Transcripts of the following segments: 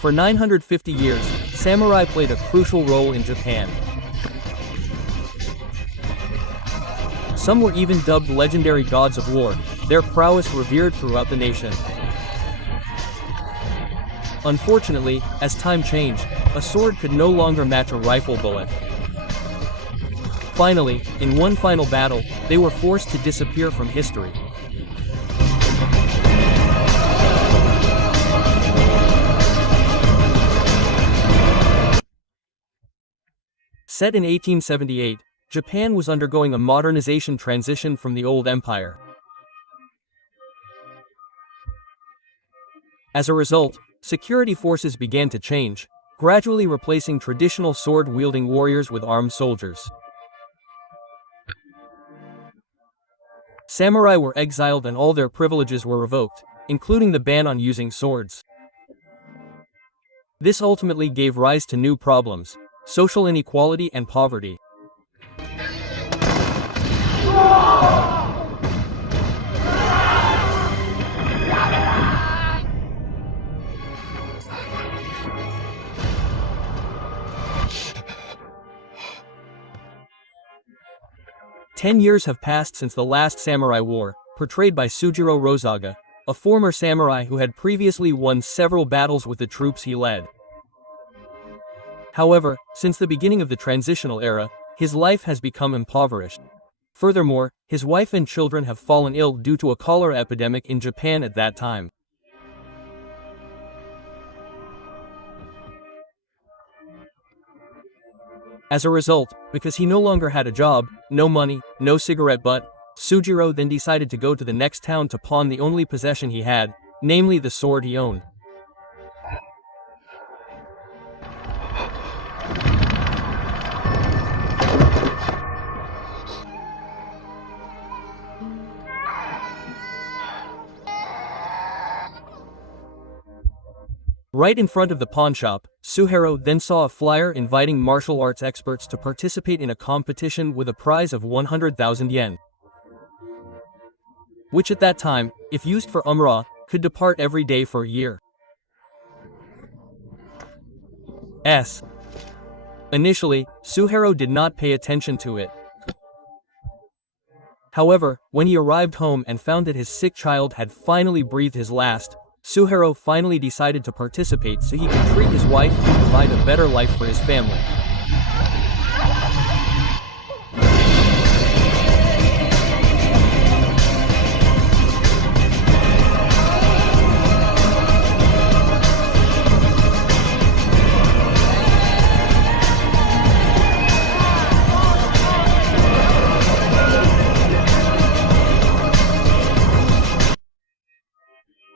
For 950 years, samurai played a crucial role in Japan. Some were even dubbed legendary gods of war, their prowess revered throughout the nation. Unfortunately, as time changed, a sword could no longer match a rifle bullet. Finally, in one final battle, they were forced to disappear from history. Set in 1878, Japan was undergoing a modernization transition from the old empire. As a result, security forces began to change, gradually replacing traditional sword-wielding warriors with armed soldiers. Samurai were exiled and all their privileges were revoked, including the ban on using swords. This ultimately gave rise to new problems: social inequality and poverty. Ten years have passed since the last Samurai War, portrayed by Sujiro Rosaga, a former samurai who had previously won several battles with the troops he led. However, since the beginning of the transitional era, his life has become impoverished. Furthermore, his wife and children have fallen ill due to a cholera epidemic in Japan at that time. As a result, because he no longer had a job, no money, no cigarette butt, Sujiro then decided to go to the next town to pawn the only possession he had, namely the sword he owned. Right in front of the pawn shop, Suhiro then saw a flyer inviting martial arts experts to participate in a competition with a prize of 100,000 yen. Which at that time, if used for umrah, could depart every day for a year. Initially, Suhiro did not pay attention to it. However, when he arrived home and found that his sick child had finally breathed his last, Suhiro finally decided to participate so he could treat his wife and provide a better life for his family.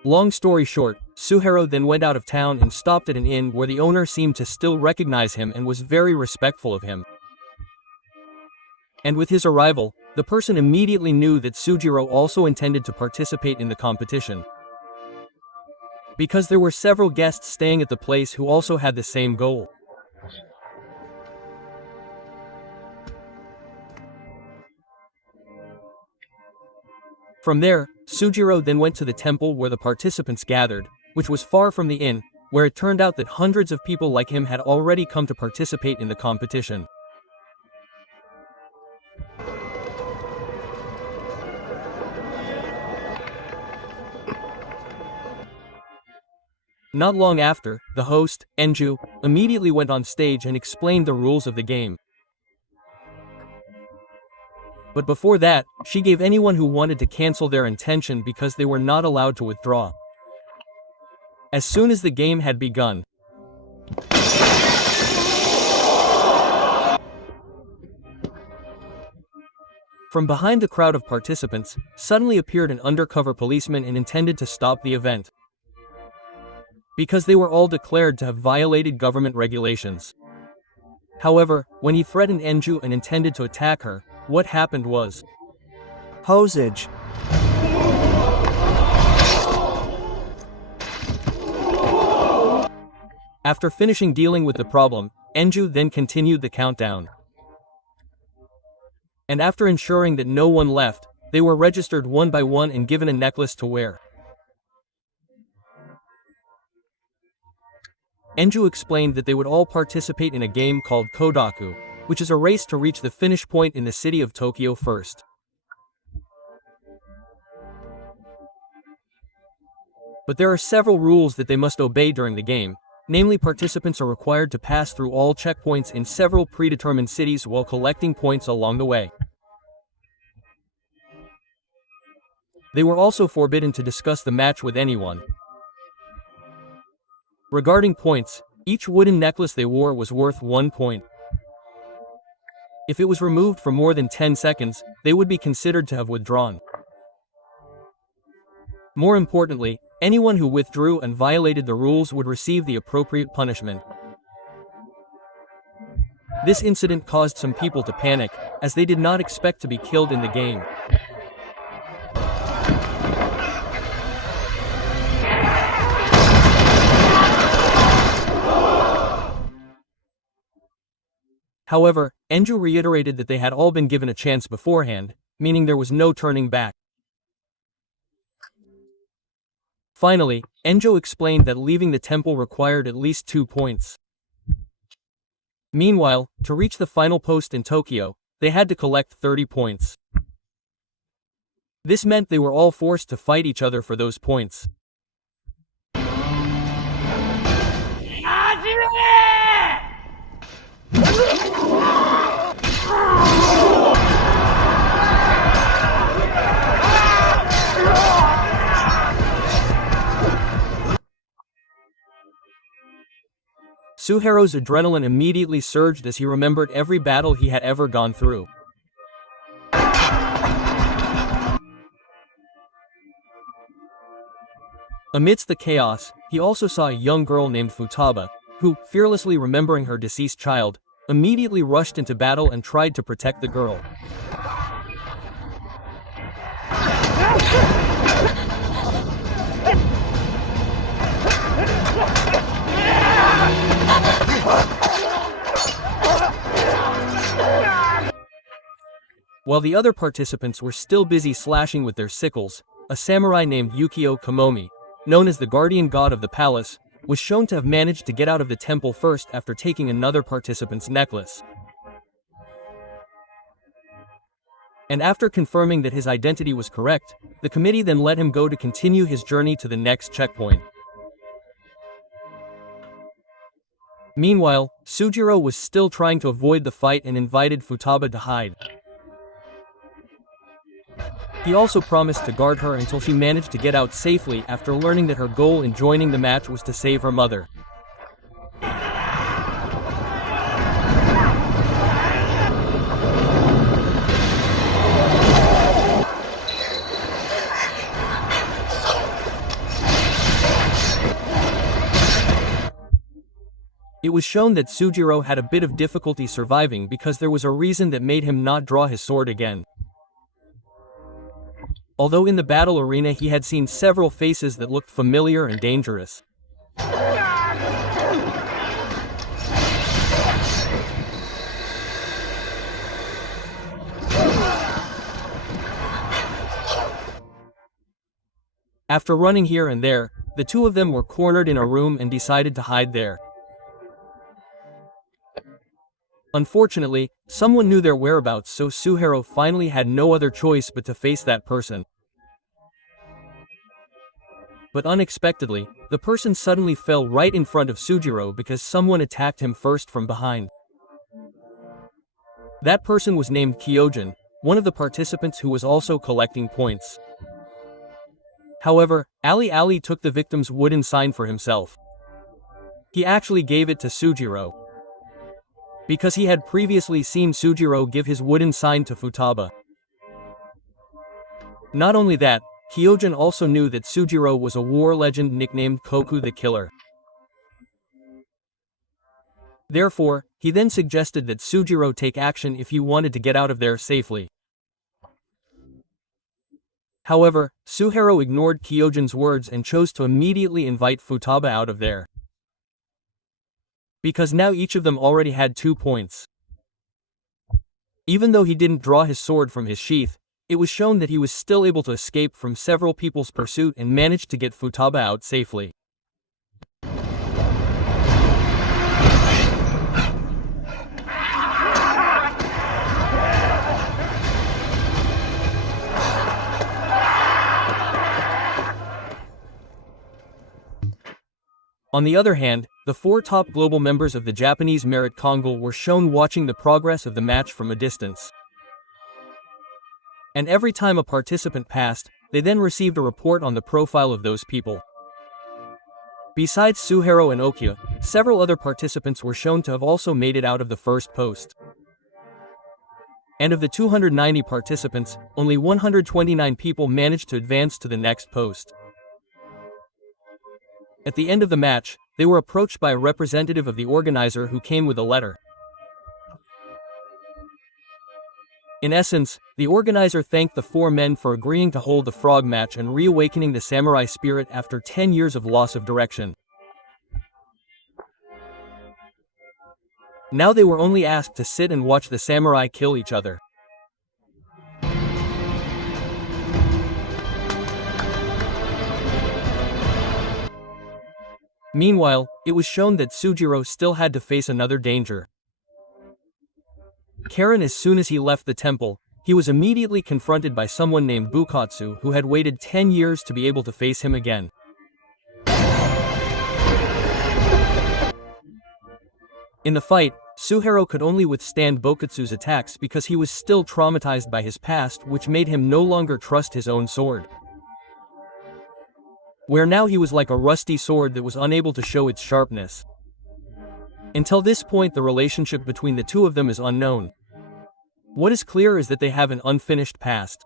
Long story short, Suhiro then went out of town and stopped at an inn where the owner seemed to still recognize him and was very respectful of him. And with his arrival, the person immediately knew that Sujiro also intended to participate in the competition. Because there were several guests staying at the place who also had the same goal. From there, Sujiro then went to the temple where the participants gathered, which was far from the inn, where it turned out that hundreds of people like him had already come to participate in the competition. Not long after, the host, Enju, immediately went on stage and explained the rules of the game. But before that, she gave anyone who wanted to cancel their intention because they were not allowed to withdraw. As soon as the game had begun, from behind the crowd of participants, suddenly appeared an undercover policeman and intended to stop the event. Because they were all declared to have violated government regulations. However, when he threatened Enju and intended to attack her, what happened was hosage. After finishing dealing with the problem, Enju then continued the countdown. And after ensuring that no one left, they were registered one by one and given a necklace to wear. Enju explained that they would all participate in a game called Kodaku, which is a race to reach the finish point in the city of Tokyo first. But there are several rules that they must obey during the game, namely participants are required to pass through all checkpoints in several predetermined cities while collecting points along the way. They were also forbidden to discuss the match with anyone. Regarding points, each wooden necklace they wore was worth 1 point. If it was removed for more than 10 seconds, they would be considered to have withdrawn. More importantly, anyone who withdrew and violated the rules would receive the appropriate punishment. This incident caused some people to panic, as they did not expect to be killed in the game. However, Enju reiterated that they had all been given a chance beforehand, meaning there was no turning back. Finally, Enjo explained that leaving the temple required at least 2 points. Meanwhile, to reach the final post in Tokyo, they had to collect 30 points. This meant they were all forced to fight each other for those points. Suhero's adrenaline immediately surged as he remembered every battle he had ever gone through. Amidst the chaos, he also saw a young girl named Futaba, who, fearlessly remembering her deceased child, immediately rushed into battle and tried to protect the girl. While the other participants were still busy slashing with their sickles, a samurai named Yukio Kamomi, known as the guardian god of the palace, was shown to have managed to get out of the temple first after taking another participant's necklace. And after confirming that his identity was correct, the committee then let him go to continue his journey to the next checkpoint. Meanwhile, Sujiro was still trying to avoid the fight and invited Futaba to hide. He also promised to guard her until she managed to get out safely after learning that her goal in joining the match was to save her mother. It was shown that Sujiro had a bit of difficulty surviving because there was a reason that made him not draw his sword again. Although in the battle arena he had seen several faces that looked familiar and dangerous. After running here and there, the two of them were cornered in a room and decided to hide there. Unfortunately, someone knew their whereabouts, so Suhiro finally had no other choice but to face that person. But unexpectedly, the person suddenly fell right in front of Sujiro because someone attacked him first from behind. That person was named Kyojin, one of the participants who was also collecting points. However, Ali took the victim's wooden sign for himself. He actually gave it to Sujiro, because he had previously seen Sujiro give his wooden sign to Futaba. Not only that, Kyojin also knew that Sujiro was a war legend nicknamed Koku the Killer. Therefore, he then suggested that Sujiro take action if he wanted to get out of there safely. However, Suhiro ignored Kyojin's words and chose to immediately invite Futaba out of there, because now each of them already had 2 points. Even though he didn't draw his sword from his sheath, it was shown that he was still able to escape from several people's pursuit and managed to get Futaba out safely. On the other hand, the 4 top global members of the Japanese Merit Kongul were shown watching the progress of the match from a distance. And every time a participant passed, they then received a report on the profile of those people. Besides Suhiro and Okya, several other participants were shown to have also made it out of the first post. And of the 290 participants, only 129 people managed to advance to the next post. At the end of the match, they were approached by a representative of the organizer who came with a letter. In essence, the organizer thanked the 4 men for agreeing to hold the frog match and reawakening the samurai spirit after 10 years of loss of direction. Now they were only asked to sit and watch the samurai kill each other. Meanwhile, it was shown that Sujiro still had to face another danger. Karen, as soon as he left the temple, he was immediately confronted by someone named Bukatsu who had waited 10 years to be able to face him again. In the fight, Suhiro could only withstand Bokatsu's attacks because he was still traumatized by his past, which made him no longer trust his own sword. Where now he was like a rusty sword that was unable to show its sharpness. Until this point, the relationship between the two of them is unknown. What is clear is that they have an unfinished past.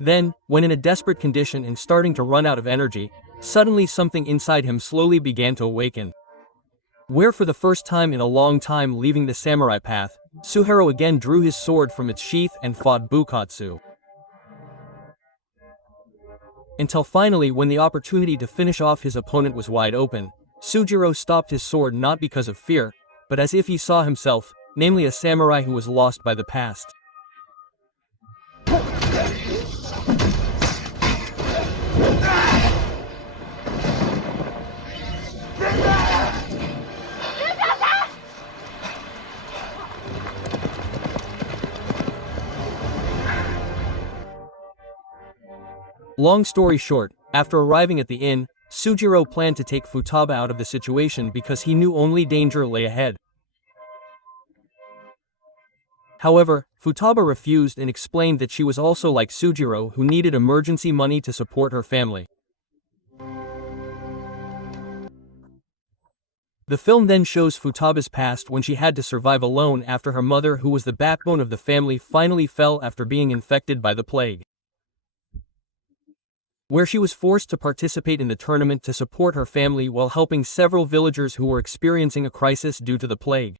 Then, when in a desperate condition and starting to run out of energy, suddenly something inside him slowly began to awaken. Where for the first time in a long time leaving the samurai path, Suhiro again drew his sword from its sheath and fought Bukatsu. Until finally, when the opportunity to finish off his opponent was wide open, Sujiro stopped his sword not because of fear, but as if he saw himself, namely a samurai who was lost by the past. Long story short, after arriving at the inn, Sujiro planned to take Futaba out of the situation because he knew only danger lay ahead. However, Futaba refused and explained that she was also like Sujiro, who needed emergency money to support her family. The film then shows Futaba's past when she had to survive alone after her mother, who was the backbone of the family, finally fell after being infected by the plague. Where she was forced to participate in the tournament to support her family while helping several villagers who were experiencing a crisis due to the plague.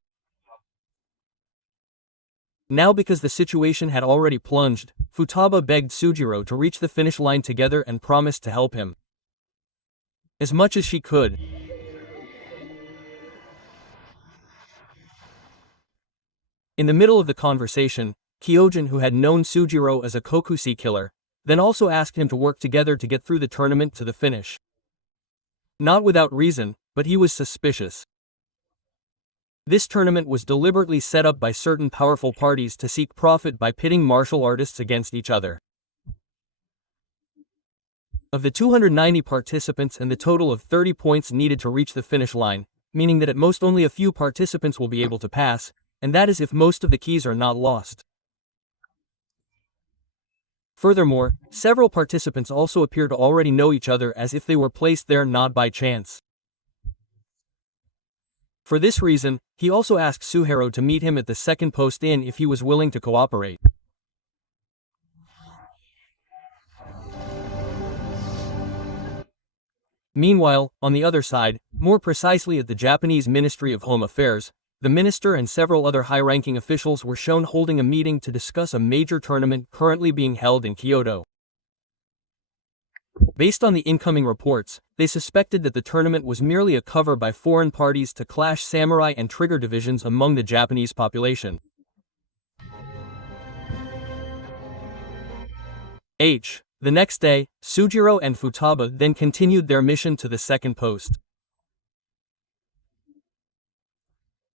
Now, because the situation had already plunged, Futaba begged Sujiro to reach the finish line together and promised to help him as much as she could. In the middle of the conversation, Kyojin, who had known Sujiro as a Kokusei killer, then also asked him to work together to get through the tournament to the finish. Not without reason, but he was suspicious. This tournament was deliberately set up by certain powerful parties to seek profit by pitting martial artists against each other. Of the 290 participants and the total of 30 points needed to reach the finish line, meaning that at most only a few participants will be able to pass, and that is if most of the keys are not lost. Furthermore, several participants also appear to already know each other, as if they were placed there not by chance. For this reason, he also asked Suhiro to meet him at the second post inn if he was willing to cooperate. Meanwhile, on the other side, more precisely at the Japanese Ministry of Home Affairs, the minister and several other high-ranking officials were shown holding a meeting to discuss a major tournament currently being held in Kyoto. Based on the incoming reports, they suspected that the tournament was merely a cover by foreign parties to clash samurai and trigger divisions among the Japanese population. The next day, Sujiro and Futaba then continued their mission to the second post.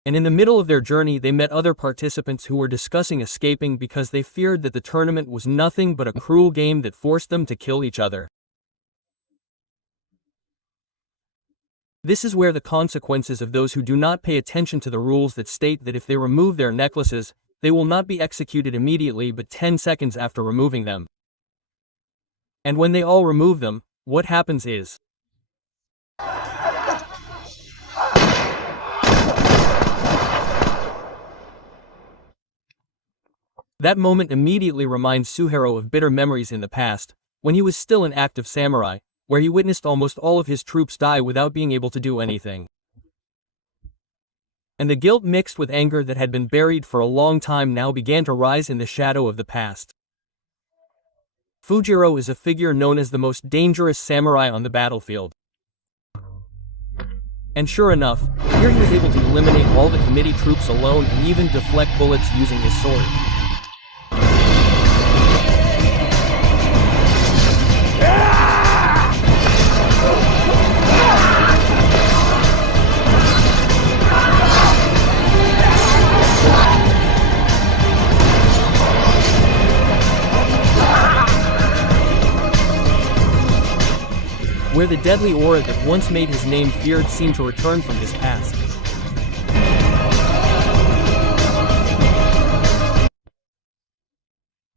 And in the middle of their journey they met other participants who were discussing escaping because they feared that the tournament was nothing but a cruel game that forced them to kill each other. This is where the consequences of those who do not pay attention to the rules that state that if they remove their necklaces, they will not be executed immediately but 10 seconds after removing them. And when they all remove them, what happens is that moment immediately reminds Suhiro of bitter memories in the past, when he was still an active samurai, where he witnessed almost all of his troops die without being able to do anything. And the guilt mixed with anger that had been buried for a long time now began to rise in the shadow of the past. Fujiro is a figure known as the most dangerous samurai on the battlefield. And sure enough, here he was able to eliminate all the committee troops alone and even deflect bullets using his sword. Where the deadly aura that once made his name feared seemed to return from his past.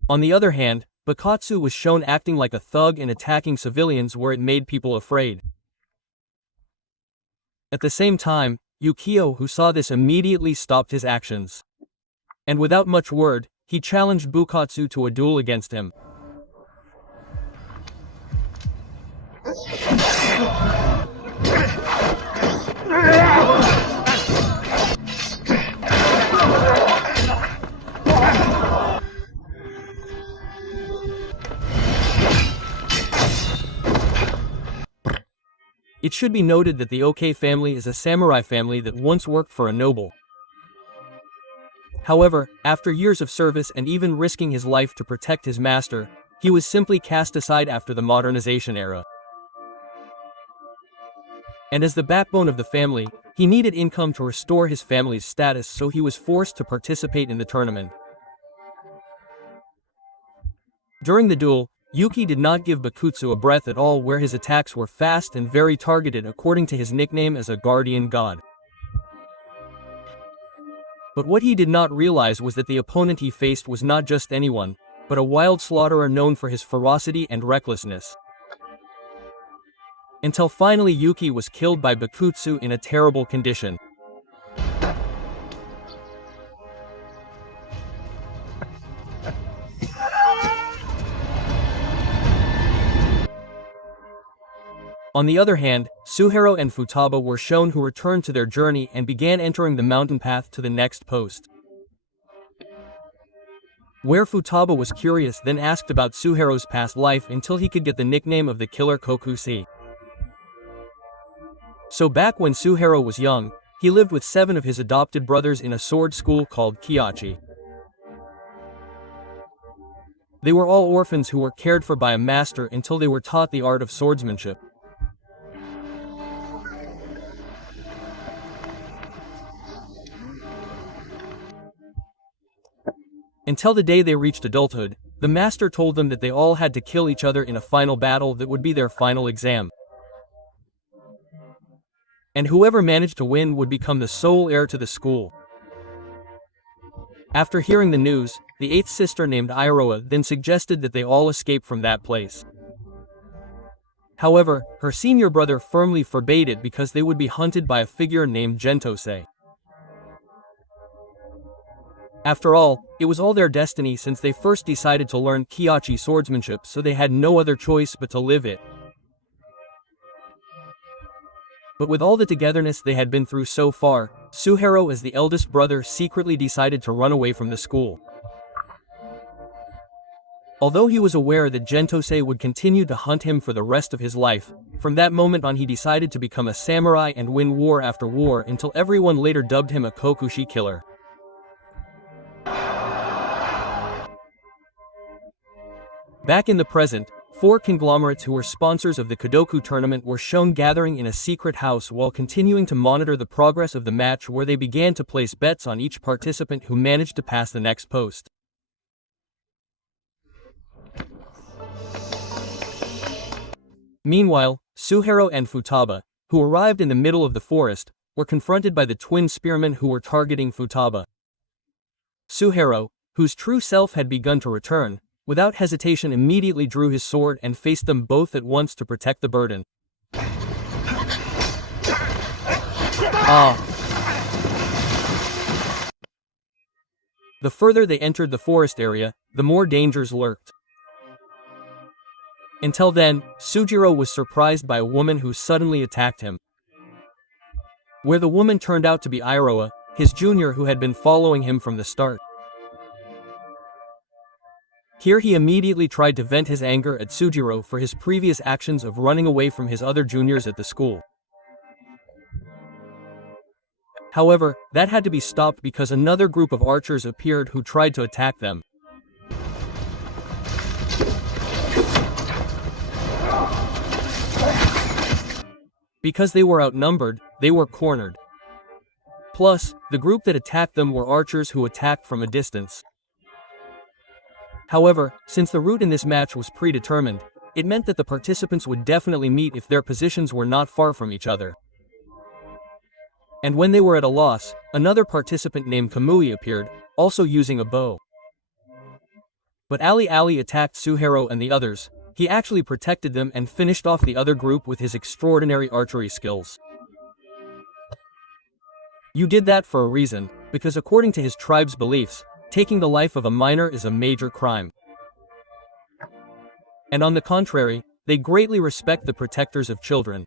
On the other hand, Bakatsu was shown acting like a thug and attacking civilians where it made people afraid. At the same time, Yukio, who saw this, immediately stopped his actions. And without much word, he challenged Bukatsu to a duel against him. It should be noted that the Oke family is a samurai family that once worked for a noble. However, after years of service and even risking his life to protect his master, he was simply cast aside after the modernization era. And as the backbone of the family, he needed income to restore his family's status, so he was forced to participate in the tournament. During the duel, Yuki did not give Bakutsu a breath at all, where his attacks were fast and very targeted according to his nickname as a guardian god. But what he did not realize was that the opponent he faced was not just anyone, but a wild slaughterer known for his ferocity and recklessness. Until finally Yuki was killed by Bakutsu in a terrible condition. On the other hand, Suhiro and Futaba were shown, who returned to their journey and began entering the mountain path to the next post. Where Futaba was curious, then asked about Suhiro's past life until he could get the nickname of the killer Kokushi. So back when Suhiro was young, he lived with 7 of his adopted brothers in a sword school called Kiachi. They were all orphans who were cared for by a master until they were taught the art of swordsmanship. Until the day they reached adulthood, the master told them that they all had to kill each other in a final battle that would be their final exam. And whoever managed to win would become the sole heir to the school. After hearing the news, the 8th sister named Iroha then suggested that they all escape from that place. However, her senior brother firmly forbade it because they would be hunted by a figure named Gentosei. After all, it was all their destiny since they first decided to learn Kiachi swordsmanship, so they had no other choice but to live it. But with all the togetherness they had been through so far, Suhiro, as the eldest brother, secretly decided to run away from the school. Although he was aware that Gentosei would continue to hunt him for the rest of his life, from that moment on he decided to become a samurai and win war after war until everyone later dubbed him a Kokushi killer. Back in the present, 4 conglomerates who were sponsors of the Kodoku tournament were shown gathering in a secret house while continuing to monitor the progress of the match, where they began to place bets on each participant who managed to pass the next post. Meanwhile, Suhiro and Futaba, who arrived in the middle of the forest, were confronted by the twin spearmen who were targeting Futaba. Suhiro, whose true self had begun to return, without hesitation immediately drew his sword and faced them both at once to protect the burden. The further they entered the forest area, the more dangers lurked. Until then, Sujiro was surprised by a woman who suddenly attacked him. Where the woman turned out to be Iroha, his junior who had been following him from the start. Here he immediately tried to vent his anger at Sujiro for his previous actions of running away from his other juniors at the school. However, that had to be stopped because another group of archers appeared who tried to attack them. Because they were outnumbered, they were cornered. Plus, the group that attacked them were archers who attacked from a distance. However, since the route in this match was predetermined, it meant that the participants would definitely meet if their positions were not far from each other. And when they were at a loss, another participant named Kamui appeared, also using a bow. But Ali attacked Suhiro and the others. He actually protected them and finished off the other group with his extraordinary archery skills. You did that for a reason, because according to his tribe's beliefs, taking the life of a minor is a major crime. And on the contrary, they greatly respect the protectors of children.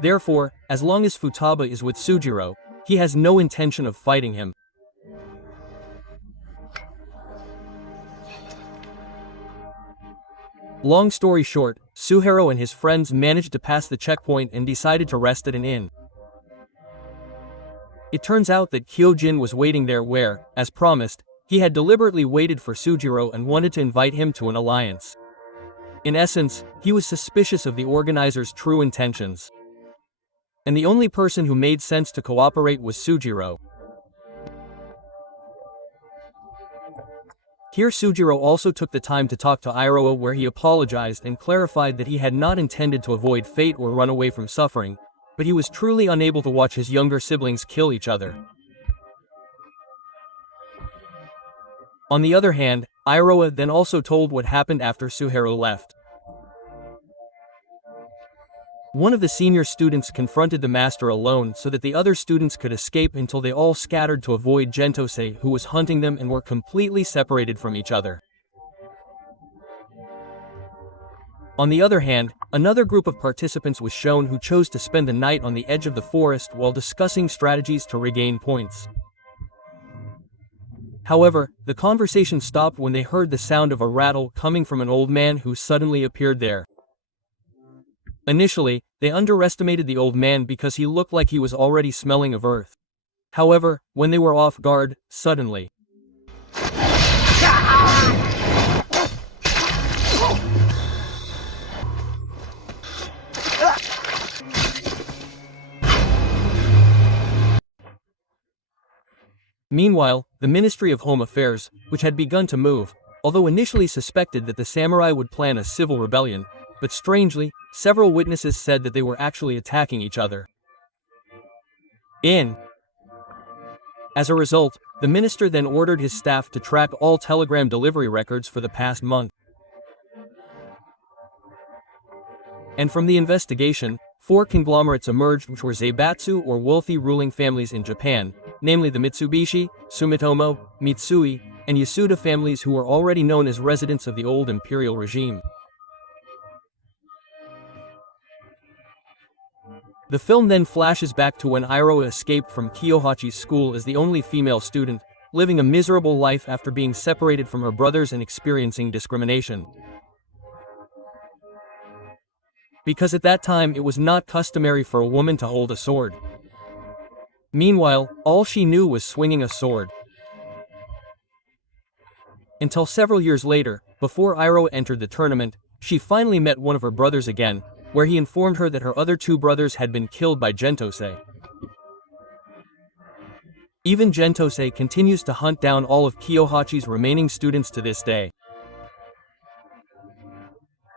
Therefore, as long as Futaba is with Sujiro, he has no intention of fighting him. Long story short, Suhiro and his friends managed to pass the checkpoint and decided to rest at an inn. It turns out that Kyojin was waiting there where, as promised, he had deliberately waited for Sujiro and wanted to invite him to an alliance. In essence, he was suspicious of the organizers' true intentions. And the only person who made sense to cooperate was Sujiro. Here Sujiro also took the time to talk to Iroha, where he apologized and clarified that he had not intended to avoid fate or run away from suffering, but he was truly unable to watch his younger siblings kill each other. On the other hand, Iroha then also told what happened after Suhiro left. One of the senior students confronted the master alone so that the other students could escape until they all scattered to avoid Gentosei, who was hunting them, and were completely separated from each other. On the other hand, another group of participants was shown who chose to spend the night on the edge of the forest while discussing strategies to regain points. However, the conversation stopped when they heard the sound of a rattle coming from an old man who suddenly appeared there. Initially, they underestimated the old man because he looked like he was already smelling of earth. However, when they were off guard, suddenly, Meanwhile, the Ministry of Home Affairs, which had begun to move, although initially suspected that the samurai would plan a civil rebellion, but strangely, several witnesses said that they were actually attacking each other. As a result, the minister then ordered his staff to track all telegram delivery records for the past month. And from the investigation, 4 conglomerates emerged which were Zaibatsu or wealthy ruling families in Japan, namely the Mitsubishi, Sumitomo, Mitsui, and Yasuda families, who were already known as residents of the old imperial regime. The film then flashes back to when Iroha escaped from Kiyohachi's school as the only female student, living a miserable life after being separated from her brothers and experiencing discrimination. Because at that time it was not customary for a woman to hold a sword. Meanwhile, all she knew was swinging a sword. Until several years later, before Iroha entered the tournament, she finally met one of her brothers again, where he informed her that her other two brothers had been killed by Gentosei. Even Gentosei continues to hunt down all of Kiyohachi's remaining students to this day.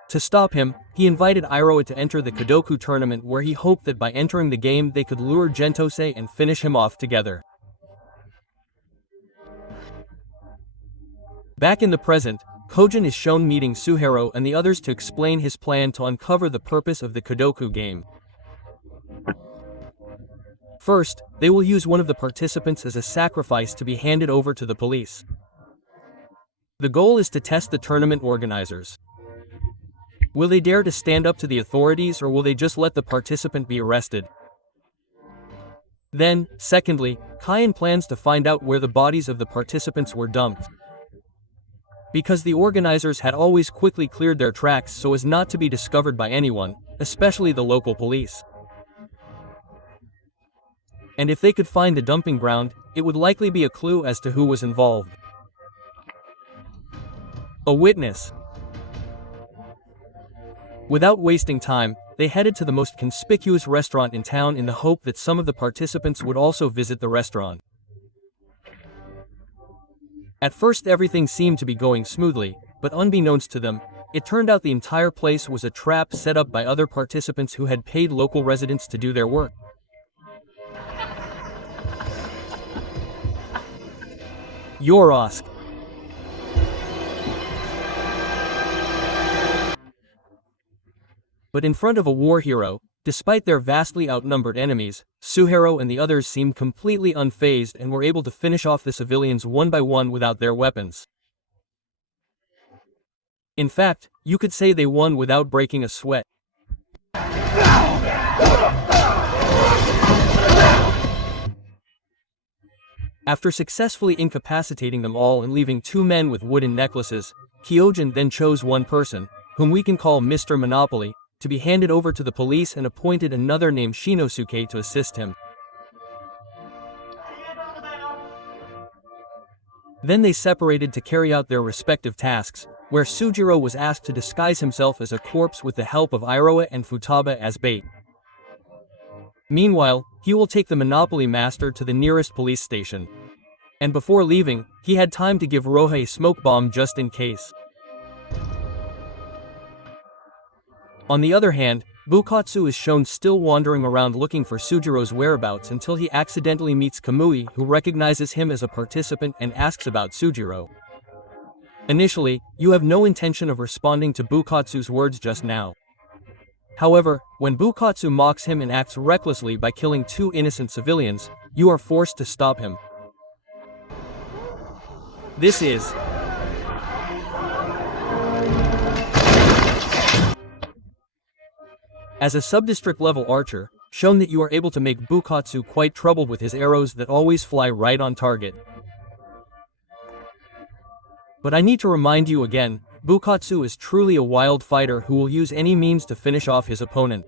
To stop him, he invited Iroha to enter the Kodoku tournament, where he hoped that by entering the game they could lure Gentosei and finish him off together. Back in the present, Kojin is shown meeting Suhiro and the others to explain his plan to uncover the purpose of the Kodoku game. First, they will use one of the participants as a sacrifice to be handed over to the police. The goal is to test the tournament organizers. Will they dare to stand up to the authorities, or will they just let the participant be arrested? Then, secondly, Kaien plans to find out where the bodies of the participants were dumped. Because the organizers had always quickly cleared their tracks so as not to be discovered by anyone, especially the local police. And if they could find the dumping ground, it would likely be a clue as to who was involved. A witness. Without wasting time, they headed to the most conspicuous restaurant in town in the hope that some of the participants would also visit the restaurant. At first everything seemed to be going smoothly, but unbeknownst to them, it turned out the entire place was a trap set up by other participants who had paid local residents to do their work. Yorosk. But in front of a war hero, despite their vastly outnumbered enemies, Suhiro and the others seemed completely unfazed and were able to finish off the civilians one by one without their weapons. In fact, you could say they won without breaking a sweat. After successfully incapacitating them all and leaving two men with wooden necklaces, Kyojin then chose one person, whom we can call Mr. Monopoly, to be handed over to the police and appointed another named Shinosuke to assist him. Then they separated to carry out their respective tasks, where Sujiro was asked to disguise himself as a corpse with the help of Iroha and Futaba as bait. Meanwhile, he will take the Monopoly Master to the nearest police station. And before leaving, he had time to give Roha a smoke bomb just in case. On the other hand, Bukatsu is shown still wandering around looking for Sujiro's whereabouts until he accidentally meets Kamui, who recognizes him as a participant and asks about Sujiro. Initially, you have no intention of responding to Bukatsu's words just now. However, when Bukatsu mocks him and acts recklessly by killing two innocent civilians, you are forced to stop him. This is as a sub-district level archer, shown that you are able to make Bukatsu quite troubled with his arrows that always fly right on target. But I need to remind you again, Bukatsu is truly a wild fighter who will use any means to finish off his opponent.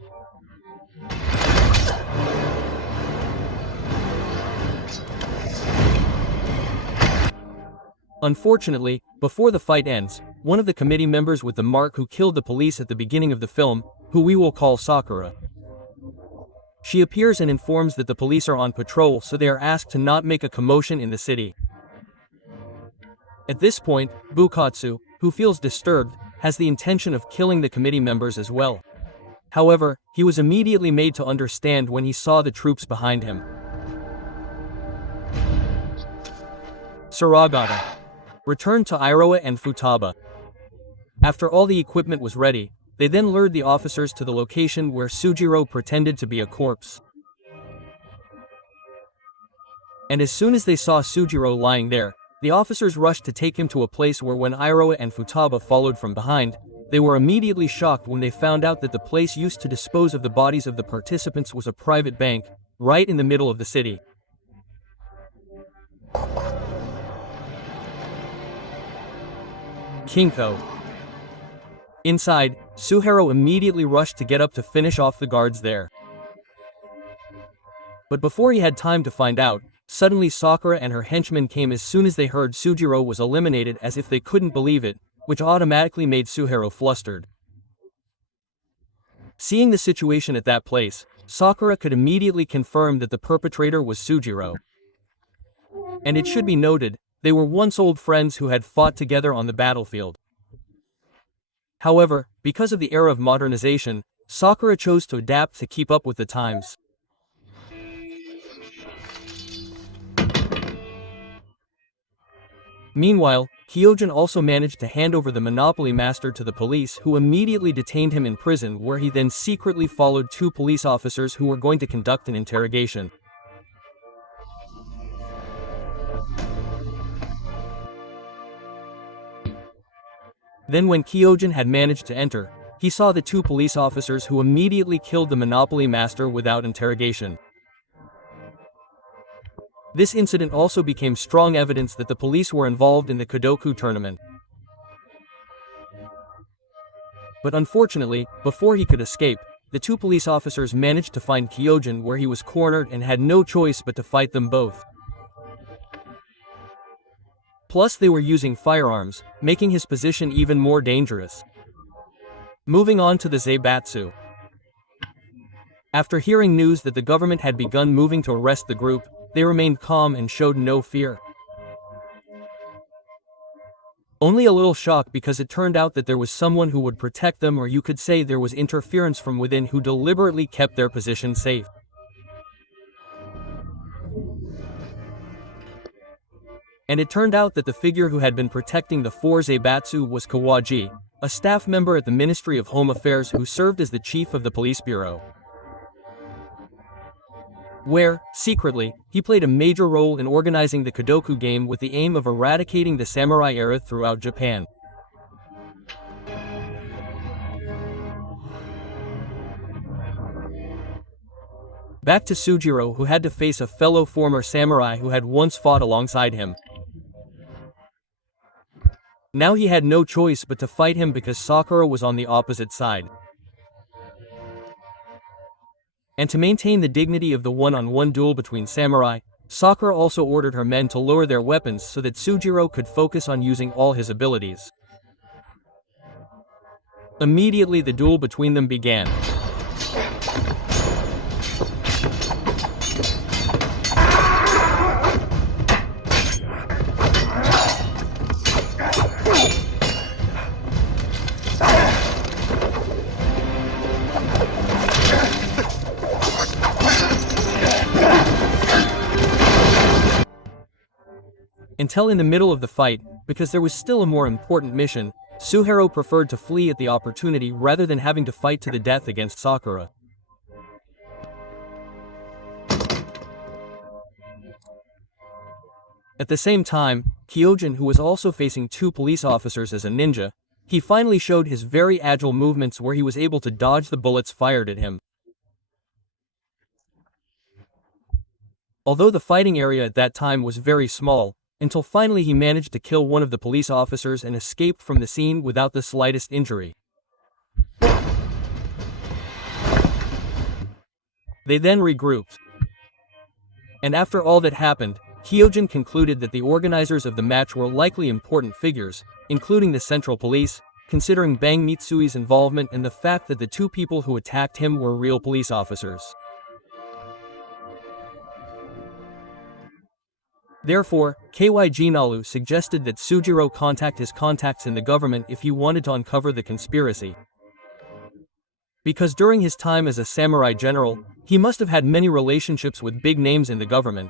Unfortunately, before the fight ends, one of the committee members with the mark who killed the police at the beginning of the film, who we will call Sakura. She appears and informs that the police are on patrol, so they are asked to not make a commotion in the city. At this point, Bukatsu, who feels disturbed, has the intention of killing the committee members as well. However, he was immediately made to understand when he saw the troops behind him. Suragata. Returned to Iroha and Futaba. After all the equipment was ready, they then lured the officers to the location where Sujiro pretended to be a corpse. And as soon as they saw Sujiro lying there, the officers rushed to take him to a place where when Iroha and Futaba followed from behind, they were immediately shocked when they found out that the place used to dispose of the bodies of the participants was a private bank, right in the middle of the city. Kinko. Inside, Suhiro immediately rushed to get up to finish off the guards there. But before he had time to find out, suddenly Sakura and her henchmen came as soon as they heard Sujiro was eliminated, as if they couldn't believe it, which automatically made Suhiro flustered. Seeing the situation at that place, Sakura could immediately confirm that the perpetrator was Sujiro. And it should be noted, they were once old friends who had fought together on the battlefield. However, because of the era of modernization, Sakura chose to adapt to keep up with the times. Meanwhile, Kyojin also managed to hand over the Monopoly Master to the police, who immediately detained him in prison, where he then secretly followed two police officers who were going to conduct an interrogation. Then when Kyojin had managed to enter, he saw the two police officers who immediately killed the Monopoly Master without interrogation. This incident also became strong evidence that the police were involved in the Kodoku tournament. But unfortunately, before he could escape, the two police officers managed to find Kyojin where he was cornered and had no choice but to fight them both. Plus they were using firearms, making his position even more dangerous. Moving on to the Zaibatsu. After hearing news that the government had begun moving to arrest the group, they remained calm and showed no fear. Only a little shocked because it turned out that there was someone who would protect them, or you could say there was interference from within who deliberately kept their position safe. And it turned out that the figure who had been protecting the four Zaibatsu was Kawaji, a staff member at the Ministry of Home Affairs who served as the chief of the police bureau, where, secretly, he played a major role in organizing the Kodoku game with the aim of eradicating the samurai era throughout Japan. Back to Sujiro, who had to face a fellow former samurai who had once fought alongside him. Now he had no choice but to fight him because Sakura was on the opposite side. And to maintain the dignity of the one-on-one duel between samurai, Sakura also ordered her men to lower their weapons so that Sujiro could focus on using all his abilities. Immediately the duel between them began. Until in the middle of the fight, because there was still a more important mission, Suhiro preferred to flee at the opportunity rather than having to fight to the death against Sakura. At the same time, Kyojin, who was also facing two police officers as a ninja, he finally showed his very agile movements where he was able to dodge the bullets fired at him. Although the fighting area at that time was very small, until finally he managed to kill one of the police officers and escape from the scene without the slightest injury. They then regrouped. And after all that happened, Kyojin concluded that the organizers of the match were likely important figures, including the Central Police, considering Bang Mitsui's involvement and the fact that the two people who attacked him were real police officers. Therefore, KYG Nalu suggested that Sujiro contact his contacts in the government if he wanted to uncover the conspiracy. Because during his time as a samurai general, he must have had many relationships with big names in the government.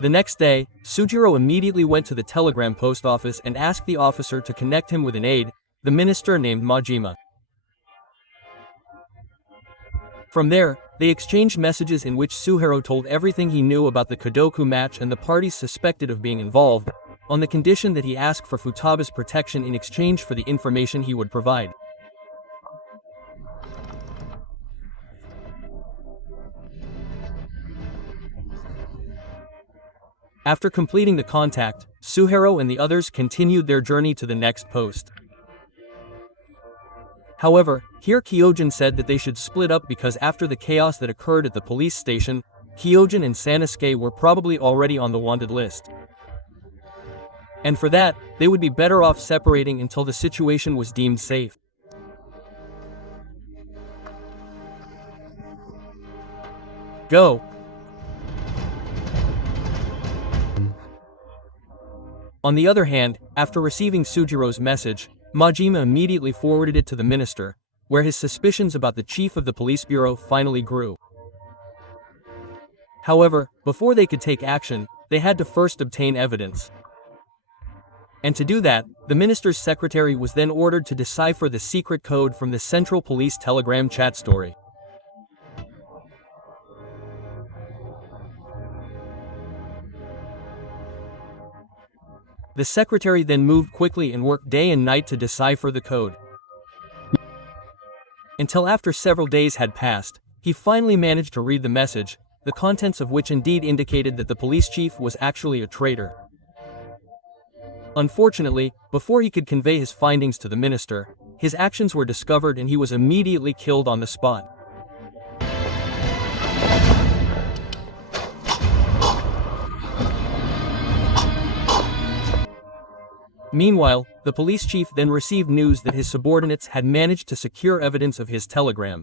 The next day, Sujiro immediately went to the telegram post office and asked the officer to connect him with an aide, the minister named Majima. From there, they exchanged messages in which Suhiro told everything he knew about the Kodoku match and the parties suspected of being involved, on the condition that he asked for Futaba's protection in exchange for the information he would provide. After completing the contact, Suhiro and the others continued their journey to the next post. However, here Kyojin said that they should split up because after the chaos that occurred at the police station, Kyojin and Sanosuke were probably already on the wanted list. And for that, they would be better off separating until the situation was deemed safe. Go. On the other hand, after receiving Sujiro's message, Majima immediately forwarded it to the minister, where his suspicions about the chief of the police bureau finally grew. However, before they could take action, they had to first obtain evidence. And to do that, the minister's secretary was then ordered to decipher the secret code from the Central Police Telegram chat story. The secretary then moved quickly and worked day and night to decipher the code. Until after several days had passed, he finally managed to read the message, the contents of which indeed indicated that the police chief was actually a traitor. Unfortunately, before he could convey his findings to the minister, his actions were discovered and he was immediately killed on the spot. Meanwhile, the police chief then received news that his subordinates had managed to secure evidence of his telegram.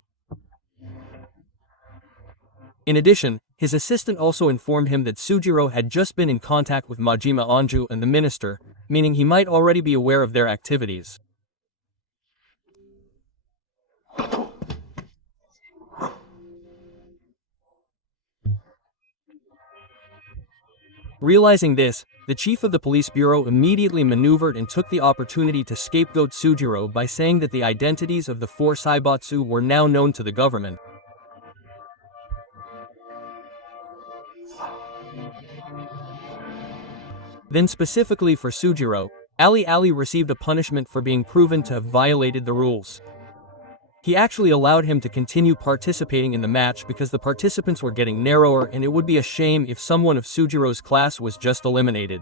In addition, his assistant also informed him that Sujiro had just been in contact with Majima Anju and the minister, meaning he might already be aware of their activities. Realizing this, the chief of the police bureau immediately maneuvered and took the opportunity to scapegoat Sujiro by saying that the identities of the 4 Saibatsu were now known to the government. Then specifically for Sujiro, Ali received a punishment for being proven to have violated the rules. He actually allowed him to continue participating in the match because the participants were getting narrower and it would be a shame if someone of Sujiro's class was just eliminated.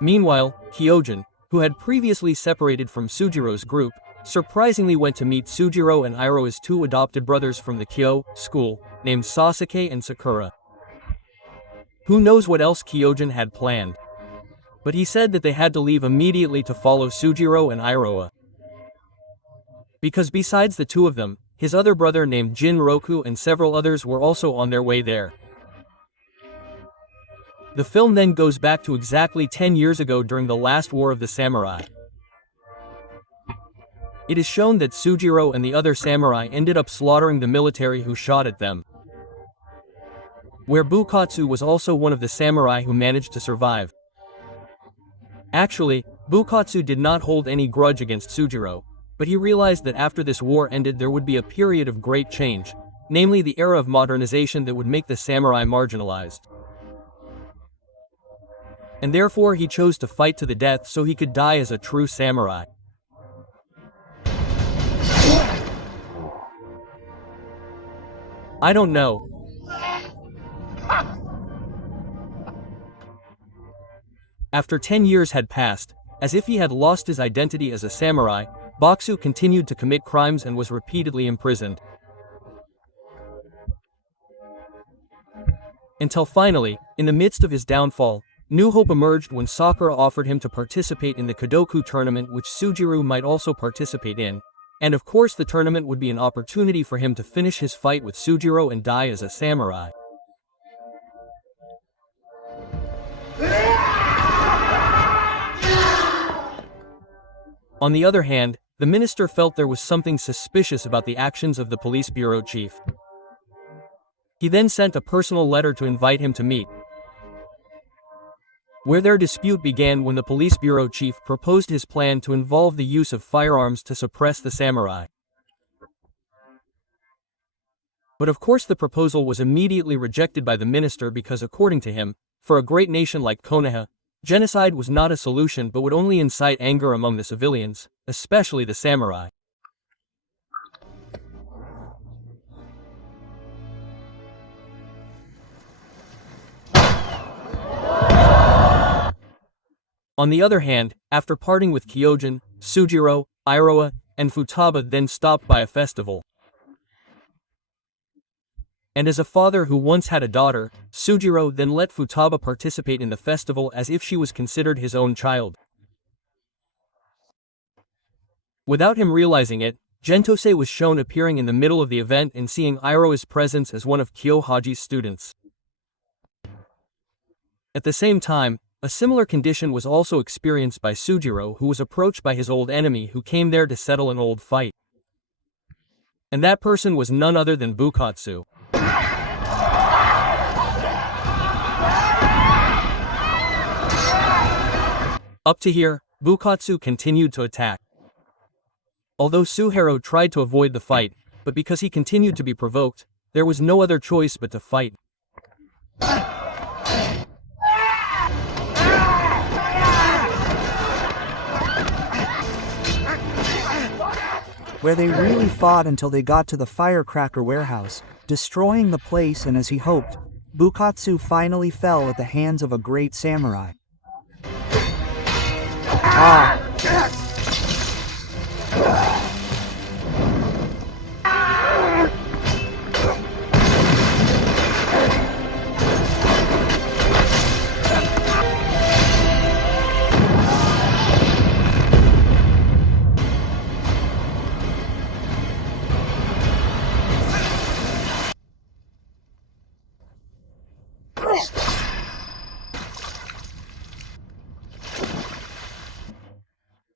Meanwhile, Kyojin, who had previously separated from Sujiro's group, surprisingly went to meet Sujiro and Iroha's 2 adopted brothers from the Kyo school, named Sasuke and Sakura. Who knows what else Kyojin had planned? But he said that they had to leave immediately to follow Sujiro and Iroha. Because besides the 2 of them, his other brother named Jinroku and several others were also on their way there. The film then goes back to exactly 10 years ago during the last war of the samurai. It is shown that Sujiro and the other samurai ended up slaughtering the military who shot at them, where Bukatsu was also one of the samurai who managed to survive. Actually, Bukatsu did not hold any grudge against Sujiro, but he realized that after this war ended there would be a period of great change, namely the era of modernization that would make the samurai marginalized. And therefore he chose to fight to the death so he could die as a true samurai. I don't know. After 10 years had passed, as if he had lost his identity as a samurai, Baksu continued to commit crimes and was repeatedly imprisoned. Until finally, in the midst of his downfall, new hope emerged when Sakura offered him to participate in the Kodoku tournament which Sujiro might also participate in, and of course the tournament would be an opportunity for him to finish his fight with Sujiro and die as a samurai. On the other hand, the minister felt there was something suspicious about the actions of the police bureau chief. He then sent a personal letter to invite him to meet, where their dispute began when the police bureau chief proposed his plan to involve the use of firearms to suppress the samurai. But of course the proposal was immediately rejected by the minister because according to him, for a great nation like Konoha, genocide was not a solution but would only incite anger among the civilians, especially the samurai. On the other hand, after parting with Kyojin, Sujiro, Iroha, and Futaba then stopped by a festival. And as a father who once had a daughter, Sujiro then let Futaba participate in the festival as if she was considered his own child. Without him realizing it, Gentosei was shown appearing in the middle of the event and seeing Iroha's presence as one of Kyohaji's students. At the same time, a similar condition was also experienced by Sujiro, who was approached by his old enemy who came there to settle an old fight. And that person was none other than Bukatsu. Up to here, Bukatsu continued to attack. Although Suhiro tried to avoid the fight, but because he continued to be provoked, there was no other choice but to fight. Where they really fought until they got to the firecracker warehouse, destroying the place, and as he hoped, Bukatsu finally fell at the hands of a great samurai.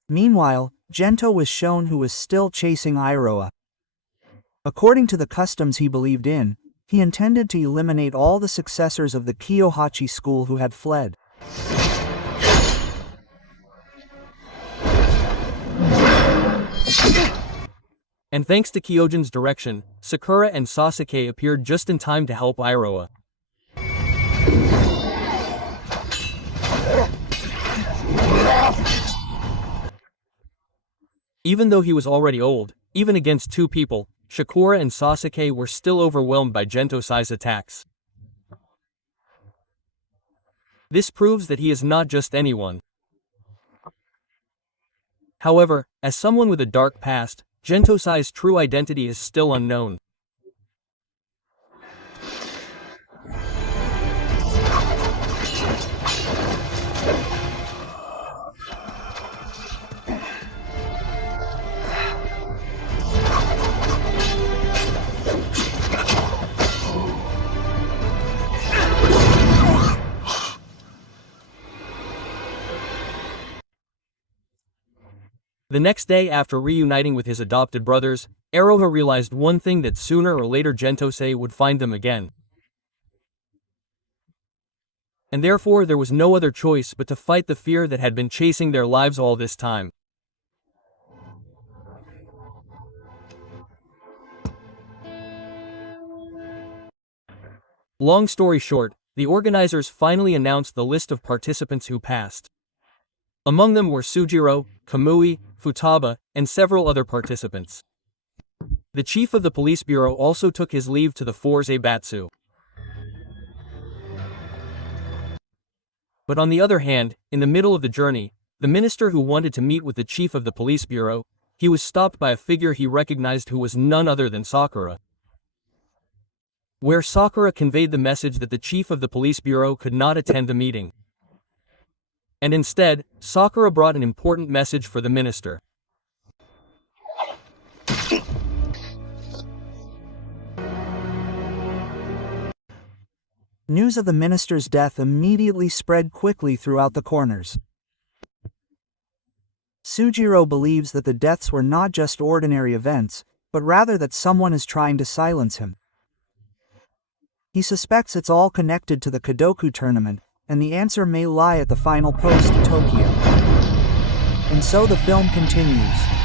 Meanwhile, Gento was shown who was still chasing Iroha. According to the customs he believed in, he intended to eliminate all the successors of the Kyohachi school who had fled. And thanks to Kyojin's direction, Sakura and Sasuke appeared just in time to help Iroha. Even though he was already old, even against two people, Sakura and Sasuke were still overwhelmed by Gentosei's attacks. This proves that he is not just anyone. However, as someone with a dark past, Gentosei's true identity is still unknown. The next day, after reuniting with his adopted brothers, Iroha realized one thing, that sooner or later Gentosei would find them again. And therefore there was no other choice but to fight the fear that had been chasing their lives all this time. Long story short, the organizers finally announced the list of participants who passed. Among them were Sujiro, Kamui, Futaba, and several other participants. The chief of the police bureau also took his leave to the Force Batsu. But on the other hand, in the middle of the journey, the minister who wanted to meet with the chief of the police bureau, he was stopped by a figure he recognized who was none other than Sakura. Where Sakura conveyed the message that the chief of the police bureau could not attend the meeting. And instead, Sakura brought an important message for the minister. News of the minister's death immediately spread quickly throughout the corners. Sujiro believes that the deaths were not just ordinary events, but rather that someone is trying to silence him. He suspects it's all connected to the Kadoku tournament, and the answer may lie at the final post, Tokyo. And so the film continues.